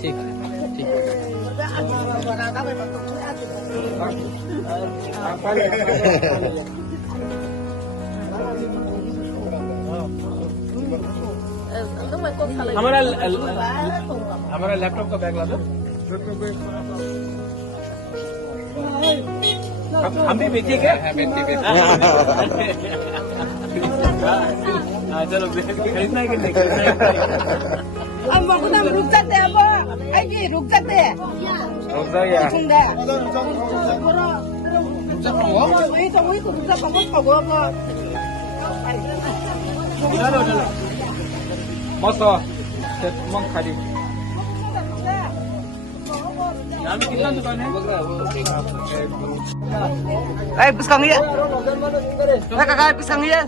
ठीक ठीक हमारा लैपटॉप का बैग ला दो। हम भी बेचे क्या? हाँ चलो खरीदना है कि नहीं खरीदना है? अब मगुदाम रुक जाते हैं अब आई जी रुक जाते हैं रुक जाओ यार। वही तो रुक जा पकड़ पकड़ मस्त मग खाली कितना दुकान है? Eh, pisang iya. Kakak pisang iya.